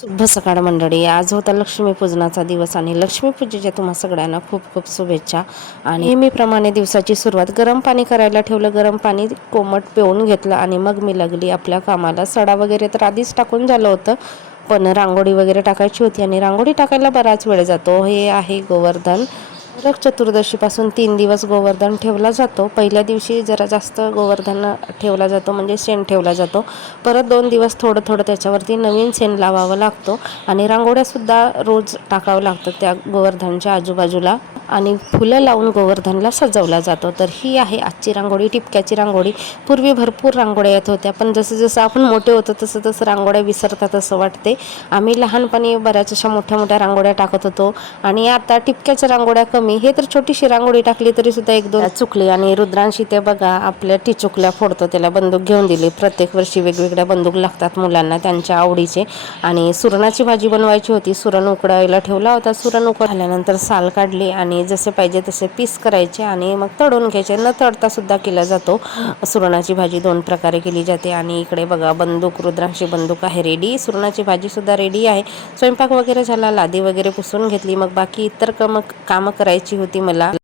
शुभ सकाळ मंडळी. आज होता लक्ष्मीपूजनाचा दिवस आणि लक्ष्मीपूजेच्या तुम्हा सगळ्यांना खूप खूप शुभेच्छा. आणि नेहमीप्रमाणे दिवसाची सुरुवात गरम पाणी करायला ठेवलं. गरम पाणी कोमट पिऊन घेतलं आणि मग मी लागली आपल्या कामाला. सडा वगैरे तर आधीच टाकून झालं होतं, पण रांगोळी वगैरे टाकायची होती आणि रांगोळी टाकायला बराच वेळ जातो. हे आहे गोवर्धन. नरक चतुर्दशीपासून 3 दिवस गोवर्धन ठेवला जातो. पहिल्या दिवशी जरा जास्त गोवर्धन ठेवला जातो, म्हणजे शेण ठेवला जातो. परत 2 दिवस थोडं थोडं त्याच्यावरती नवीन शेण लावावं लागतो आणि रांगोळ्यासुद्धा रोज टाकावं लागतं त्या गोवर्धनच्या आजूबाजूला. आणि फुलं लावून गोवर्धनला सजवला जातो. तर ही आहे आजची रांगोळी, टिपक्याची रांगोळी. पूर्वी भरपूर रांगोळ्या येत होत्या, पण जसं जसं आपण मोठे होतो तसं तसं रांगोळ्या विसरतात असं वाटते. आम्ही लहानपणी बऱ्याच अशा मोठ्या मोठ्या रांगोळ्या टाकत होतो आणि आता टिपक्याच्या रांगोळ्या कमी. हे तर छोटीशी रांगोळी टाकली तरी सुद्धा 1-2 चुकली. आणि रुद्रांशी ते बघा आपल्या टिचुकल्या फोडतो, त्याला बंदूक घेऊन दिली. प्रत्येक वर्षी वेगवेगळ्या बंदूक लागतात मुलांना त्यांच्या आवडीचे. आणि सुरणाची भाजी बनवायची होती, सुरण उकडायला ठेवला होता. सुरण उकळल्यानंतर साल काढली आणि जसे पाहिजे तसे पीस करायचे आणि मग तळून घ्यायचे. न तळता सुद्धा केला जातो. सुरणाची भाजी 2 प्रकारे केली जाते. आणि इकडे बघा बंदूक, रुद्रांशी बंदूक आहे रेडी. सुरणाची भाजी सुद्धा रेडी आहे. स्वयंपाक वगैरे झाला, लादी वगैरे पुसून घेतली. मग बाकी इतर कामं करायची होती मला.